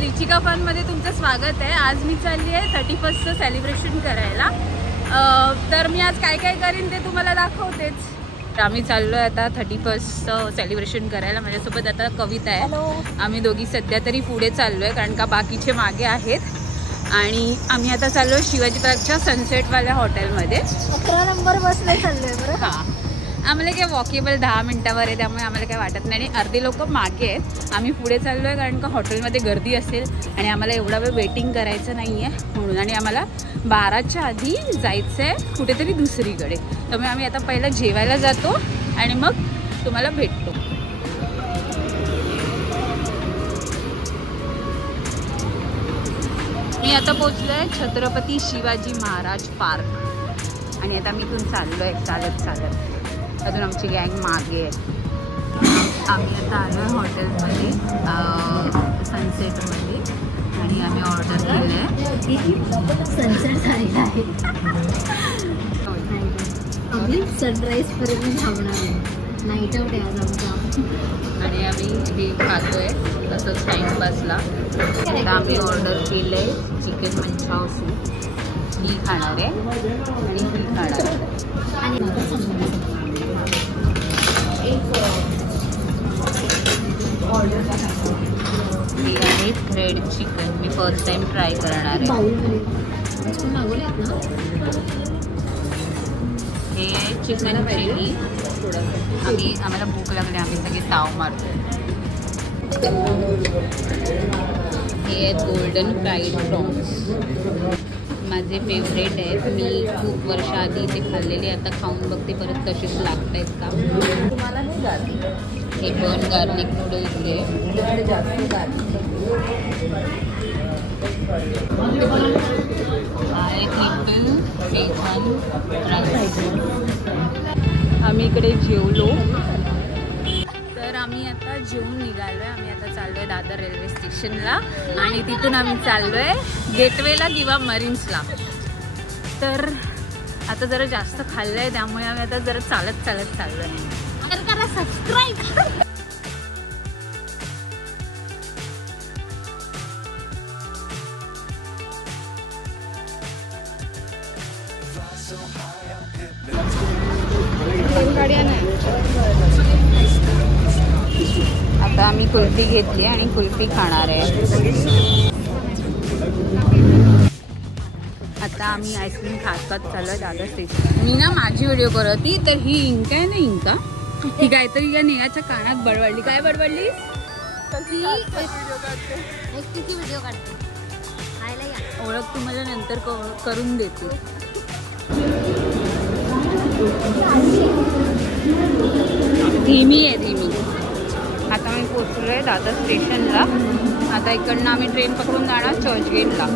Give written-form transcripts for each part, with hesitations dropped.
लिचिका फनमध्ये तुमचं स्वागत आहे। आज मी चालली आहे 31st सेलिब्रेशन करायला। तर मी आज काय काय करीन ते तुम्हाला दाखवतेच। आम्ही चाललो आहे आता 31st सेलिब्रेशन करायला। माझ्यासोबत आता कविता आहे। आम्ही दोघी सध्या तरी पुढे चाललो आहे कारण का बाकीचे मागे आहेत। आणि आम्ही आता चाललो आहे शिवाजी पार्कच्या सनसेटवाल्या हॉटेलमध्ये। 11 नंबर बसला चाललोय बरं। हां, आम्हाला काय वॉकेबल 10 मिनिटावर आहे, त्यामुळे आम्हाला काय वाटत नाही। आणि अर्धे लोक मागे आहेत, आम्ही पुढे चाललो आहे कारण का हॉटेलमध्ये गर्दी असेल आणि आम्हाला एवढा वेळ वेटिंग करायचं नाही आहे म्हणून। आणि आम्हाला 12च्या आधी जायचं आहे कुठेतरी दुसरीकडे। त्यामुळे आम्ही आता पहिलं जेवायला जातो आणि मग तुम्हाला भेटतो। मी आता पोचलो आहे छत्रपती शिवाजी महाराज पार्क आणि आता मी इथून चाललो आहे चालत चालत। अजून आमची गँग मागे आहे। आम्ही आता आलो आहे हॉटेलमध्ये सनसेटमध्ये आणि आम्ही ऑर्डर केलं आहे। सनसेट झालेला आहे, आम्ही सनराईजपर्यंत थांबणार आहे। नाईट आउट आहे आज आमचा आणि आम्ही हे खातो आहे तसंच टाईमपासला। आता आम्ही ऑर्डर केलं आहे चिकन मंचाव सूप। ही खाणार आहे आणि ही खाणार आहे। हे आहे फ्राईड चिकन, मी फर्स्ट टाइम ट्राय करणार आहे। हे आहे चिकन चिली। आम्हाला भूक लागली, आम्ही सगळे ताव मारतो। हे आहेत गोल्डन फ्राईड प्रॉन्स, माझे फेवरेट आहेत। मी खूप वर्षाआधी ते खाल्लेले, आता खाऊन बघते परत तसेच लागत आहेत का। तुम्हाला हे गार्लिक, हे पण गार्लिक नूडल्स आहे। जास्त गार्लिक आम्ही इकडे जेवलो, तर आम्ही आता जेवून निघालो आहे। आम्ही आता चाललो आहे दादर रेल्वे स्टेशनला आणि तिथून आम्ही चाललो आहे गेटवेला किंवा मरीन्सला। तर आता जरा जास्त खाल्लं आहे त्यामुळे आम्ही आता जरा चालत चालत चाललो आहे। तर करा सबस्क्राईब। आता आम्ही कुल्फी घेतली आणि कुल्फी खाणार आहे। आता आम्ही आईस्क्रीम खात चाललोय दादर स्टेशन। मी ना माझी व्हिडिओ करत होती, तर ही इंका आहे ना, इंका ही काहीतरी या नेहाच्या कानात बडबडली। काय बडबडली? व्हिडिओ काढते, ओळख तुम्हाला नंतर करून देते। धीमी आहे धीमी। आता मी पोचलो आहे दादर स्टेशनला। आता इकडनं आम्ही ट्रेन पकडून जाणार चर्चगेटला।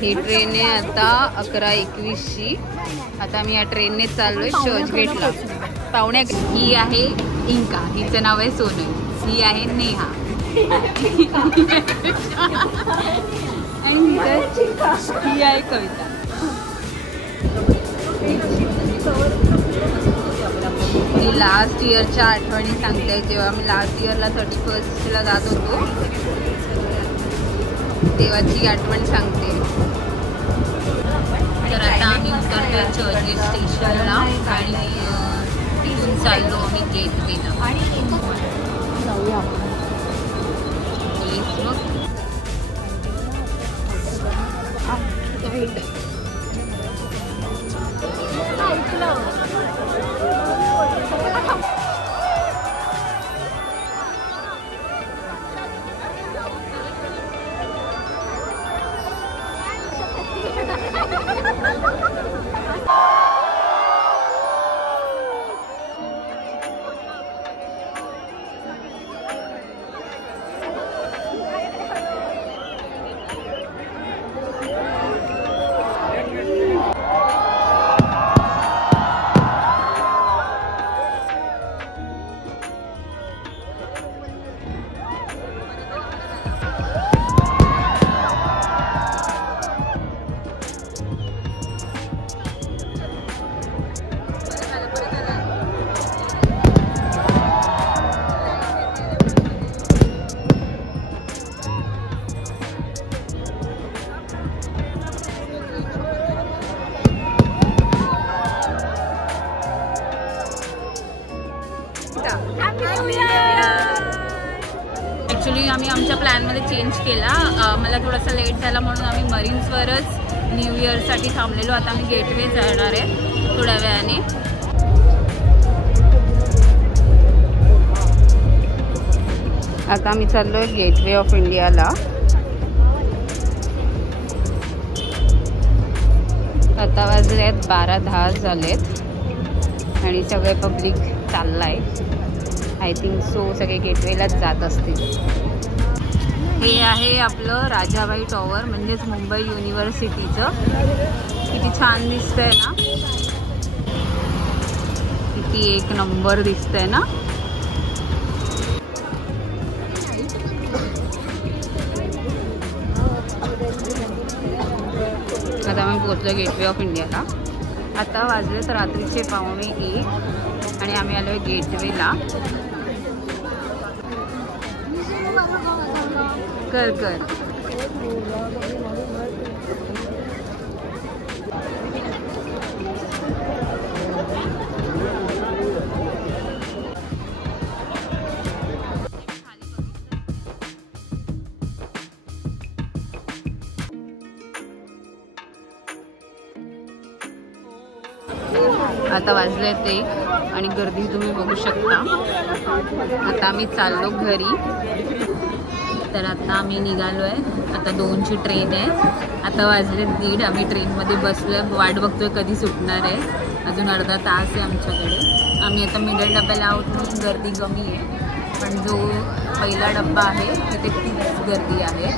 ही ट्रेन आहे आता 11:21ची। आता मी या ट्रेनने चाललोय चर्चगेटला पावणे। ही आहे इंका, हिचं नाव आहे सोनल। ही आहे नेहा आणि ही आहे कविता। मी लास्ट इयरच्या आठवणी सांगते, जेव्हा मी लास्ट इयरला 31st जात होतो तेव्हाची आठवण सांगते। तर आता आम्ही उतरतोय चर्चगेट स्टेशनला आणि तिथून चाललो आम्ही गेटवेला। लंच केला. मला थोडासा लेट झाला म्हणून आम्ही मरीन्सवरच न्यू इयरसाठी थांबलेलो. आता आम्ही गेटवे जाणार आहे थोड्या वेळाने. आता आम्ही चाललोय गेटवे ऑफ इंडियाला. आता वाजले आहेत 12:10 झालेत आणि सगळे पब्लिक चाललाय. आय थिंक सो सगळे गेटवेलाच जात असतील. हे आहे आपलं राजाबाई टॉवर, म्हणजेच मुंबई युनिव्हर्सिटीचं. किती छान दिसतंय ना, किती एक नंबर दिसतंय ना. आता आम्ही पोहोचलो गेटवे ऑफ इंडियाला. आता वाजले तर रात्रीचे 1:15 आणि आम्ही आलो आहे गेटवेला. कर कर आता वाजले ते आणि गर्दी तुम्ही बघू शकता. आता आम्ही चाललो घरी. तर आता आम्ही निघालो आहे. आता 2ची ट्रेन आहे. आता वाजले 1:30. आम्ही ट्रेनमध्ये बसलो, वाट बघतोय कधी सुटणार आहे. अजून अर्धा तास आहे आमच्याकडे. आम्ही आता मिडल डब्याला आहोत म्हणून गर्दी कमी आहे, पण जो पहिला डब्बा आहे तिथे खूप गर्दी आहे.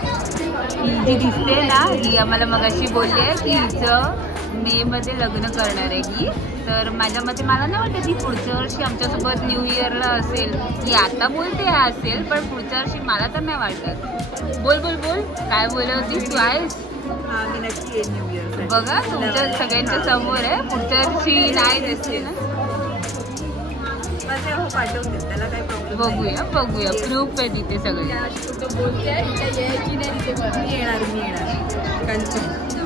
ही जी दिसते ना, ही आम्हाला मगाशी बोलली आहे की हिचं मेमध्ये लग्न करणार आहे ही. तर माझ्या मते मला नाही वाटत की पुढच्या वर्षी आमच्यासोबत न्यू इयरला असेल. ही आता बोलते असेल, पण पुढच्या वर्षी मला तर नाही वाटत. बोल बोल बोल, काय बोलत होती तू? आहेस? मी नक्की येईन न्यू इयर. बघा तुमच्या सगळ्यांच्या समोर आहे. पुढच्या वर्षी नाही दिसते ना. पाठवते, त्याला काही प्रॉब्लेम. बघूया बघूया, प्रूफ आहे तिथे सगळे. मी येणार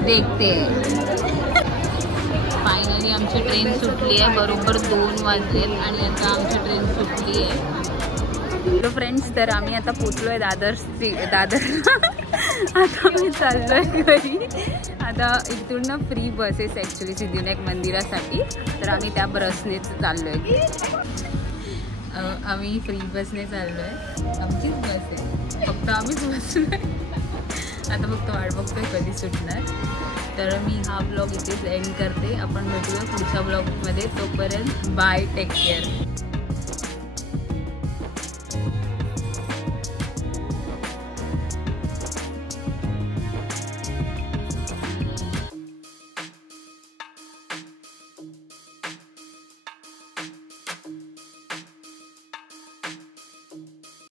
देखते. फायनली आमची ट्रेन सुटली आहे. बरोबर 2 वाजलेत आणि आता आमची ट्रेन सुटली आहे. हॅलो फ्रेंड्स, तर आम्ही आता पोचलो आहे दादर. आता आम्ही चाललो आहे घरी. आता इथून ना फ्री बसेस ॲक्च्युली सिद्धिविनायक मंदिरासाठी, तर आम्ही त्या बसनेच चाललो आहे. आम्ही फ्री बसने चाललो आहे. आमचीच बस आहे, फक्त आम्हीच बसलो आहे. आता फक्त वाट बघतोय कधी सुटणार. तर मी हा ब्लॉग इथेच एंड करते. आपण भेटूया पुढच्या ब्लॉगमध्ये. तोपर्यंत बाय, टेक केअर.